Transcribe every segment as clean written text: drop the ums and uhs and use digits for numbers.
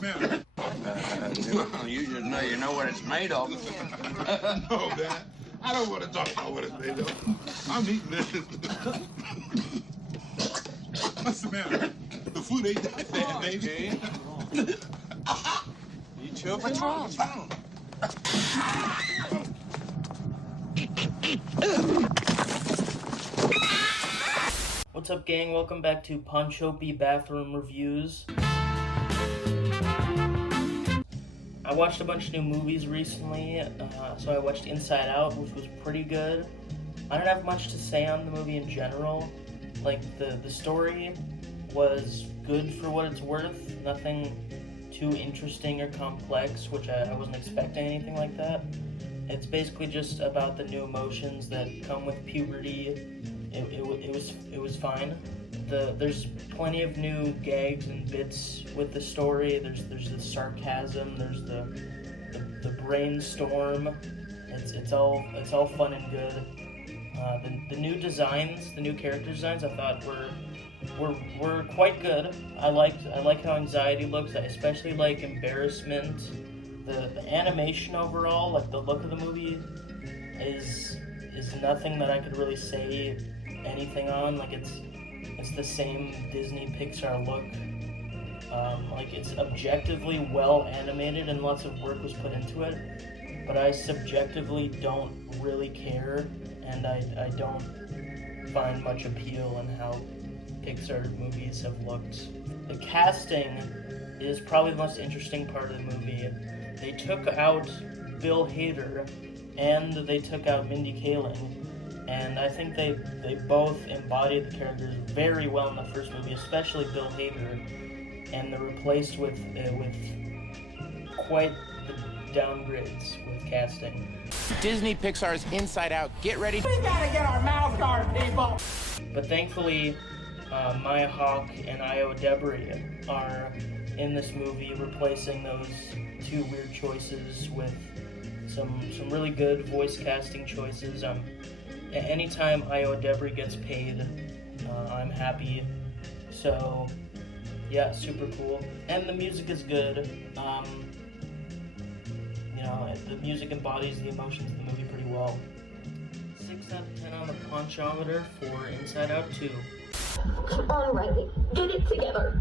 Man. You just know what it's made of. No, man. I don't want to talk about what it's made of. I'm eating this. What's the matter? The food ain't that bad, baby. You chill, Patrol. What's up, gang? Welcome back to PONCHO Bathroom Reviews. I watched a bunch of new movies recently, so I watched Inside Out, which was pretty good. I don't have much to say on the movie in general. Like, the story was good for what it's worth. Nothing too interesting or complex, which I wasn't expecting anything like that. It's basically just about the new emotions that come with puberty. It was fine. There's plenty of new gags and bits with the story. There's the sarcasm. There's the brainstorm. It's all fun and good. The new designs, the new character designs, I thought were quite good. I like how Anxiety looks. I especially like Embarrassment. The animation overall, like the look of the movie, is nothing that I could really say anything on. Like it's the same Disney Pixar look. Like it's objectively well animated and lots of work was put into it, but I subjectively don't really care, and I don't find much appeal in how Pixar movies have looked. The casting is probably the most interesting part of the movie. They took out Bill Hader and they took out Mindy Kaling. And I think they both embodied the characters very well in the first movie, especially Bill Hader, and they're replaced with quite the downgrades with casting. Disney Pixar's Inside Out. Get ready. We gotta get our mouth guard, people. But thankfully, Maya Hawke and Io Debris are in this movie, replacing those two weird choices with some really good voice casting choices. Anytime Io Debris gets paid, I'm happy. So, yeah, super cool. And the music is good. The music embodies the emotions of the movie pretty well. 6 out of 10 on the Ponchometer for Inside Out 2. Come on, Riley. Get it together.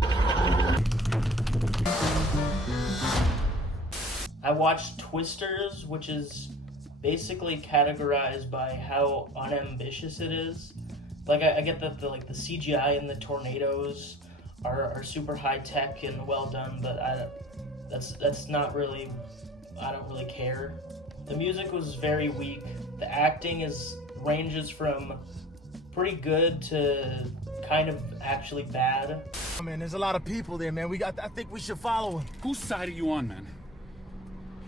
I watched Twisters, which is basically categorized by how unambitious it is. Like, I get that the CGI and the tornadoes are super high tech and well done, but that's not really, I don't really care. The music was very weak. The acting ranges from pretty good to kind of actually bad. Oh, man, there's a lot of people there, man. I think we should follow him. Whose side are you on, man?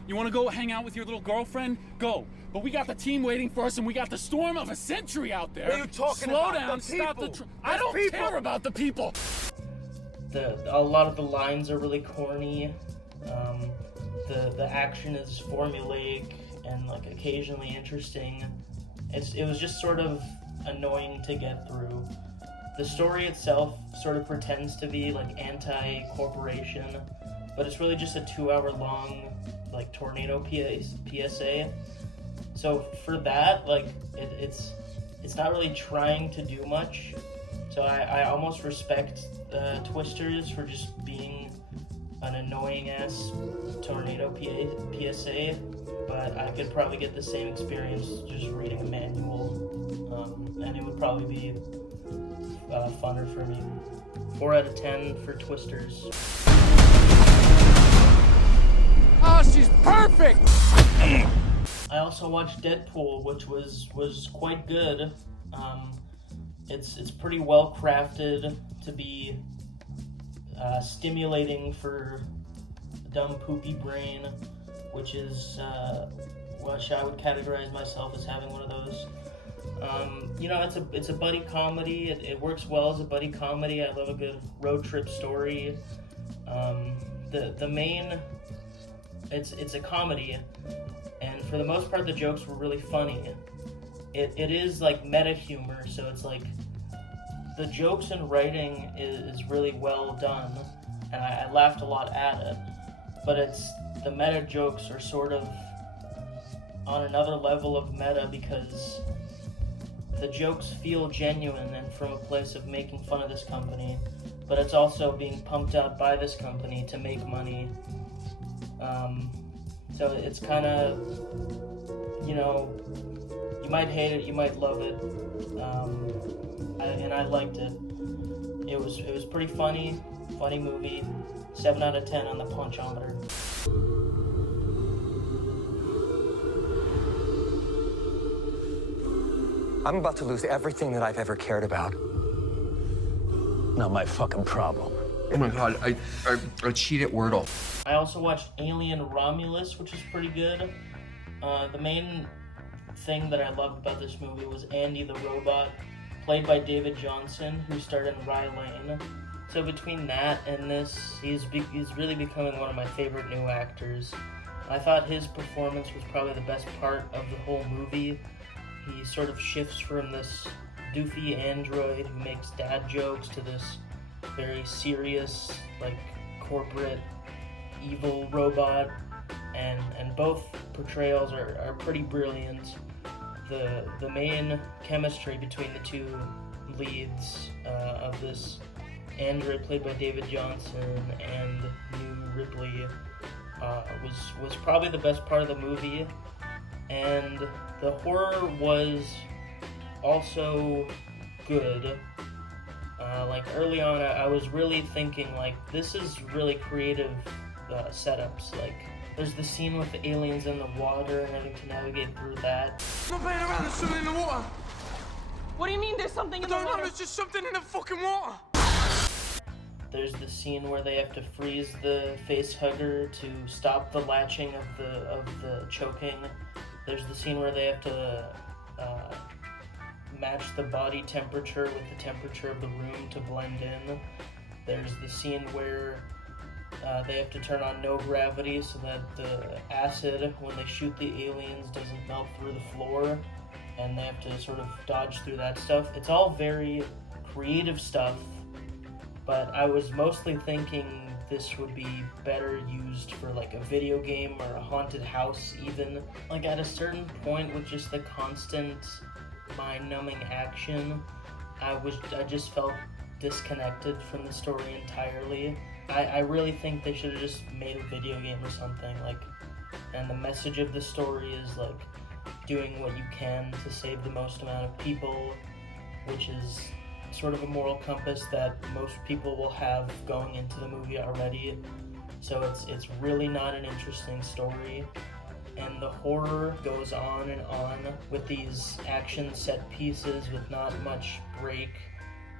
You want to go hang out with your little girlfriend? Go. But we got the team waiting for us, and we got the storm of a century out there. What are you talking Slow about? down, The stop the... people. I don't people. care about the people. A lot of the lines are really corny. The action is formulaic and like occasionally interesting. It was just sort of annoying to get through. The story itself sort of pretends to be like anti-corporation, but it's really just a 2-hour-long like tornado PSA. So for that, like it's not really trying to do much. So I almost respect Twisters for just being an annoying ass tornado PSA, but I could probably get the same experience just reading a manual, and it would probably be funner for me. 4 out of 10 for Twisters. Oh, she's perfect! I also watched Deadpool, which was quite good. It's pretty well crafted to be stimulating for a dumb poopy brain, which is which I would categorize myself as having one of those. It's a buddy comedy. It works well as a buddy comedy. I love a good road trip story. The main, it's a comedy, and for the most part the jokes were really funny. It is like meta humor, so it's like the jokes and writing is really well done, and I laughed a lot at it. But the meta jokes are sort of on another level of meta because the jokes feel genuine and from a place of making fun of this company, but it's also being pumped out by this company to make money. So it's kind of, you might hate it, you might love it, and I liked it. It was pretty funny movie. 7 out of 10 on the Ponchometer. I'm about to lose everything that I've ever cared about. Not my fucking problem. Oh my god, I cheat at Wordle. I also watched Alien Romulus, which is pretty good. The main thing that I loved about this movie was Andy the robot, played by David Johnson, who starred in Rye Lane. So between that and this, he's really becoming one of my favorite new actors. I thought his performance was probably the best part of the whole movie. He sort of shifts from this doofy android who makes dad jokes to this very serious, like, corporate evil robot, and both portrayals are pretty brilliant. The main chemistry between the two leads of this android played by David Johnson and New Ripley was probably the best part of the movie, and the horror was also good. Like early on, I was really thinking like this is really creative setups. Like there's the scene with the aliens in the water and having to navigate through that. I'm not playing around, there's something in the water. What do you mean there's something in the water? I don't know, there's just something in the fucking water. There's the scene where they have to freeze the face hugger to stop the latching of the choking. There's the scene where they have to match the body temperature with the temperature of the room to blend in. There's the scene where they have to turn on no gravity so that the acid, when they shoot the aliens, doesn't melt through the floor, and they have to sort of dodge through that stuff. It's all very creative stuff, but I was mostly thinking this would be better used for like a video game or a haunted house even. Like at a certain point with just the constant mind-numbing action, I just felt disconnected from the story entirely. I really think they should have just made a video game or something, like, and the message of the story is like doing what you can to save the most amount of people, which is sort of a moral compass that most people will have going into the movie already. So it's really not an interesting story, and the horror goes on and on with these action set pieces with not much break,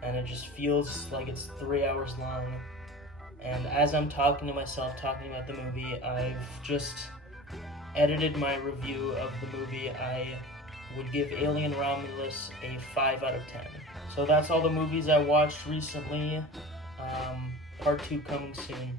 and it just feels like it's 3 hours long. And as I'm talking to myself, talking about the movie, I've just edited my review of the movie. I would give Alien Romulus a 5 out of 10. So that's all the movies I watched recently. Part 2 coming soon.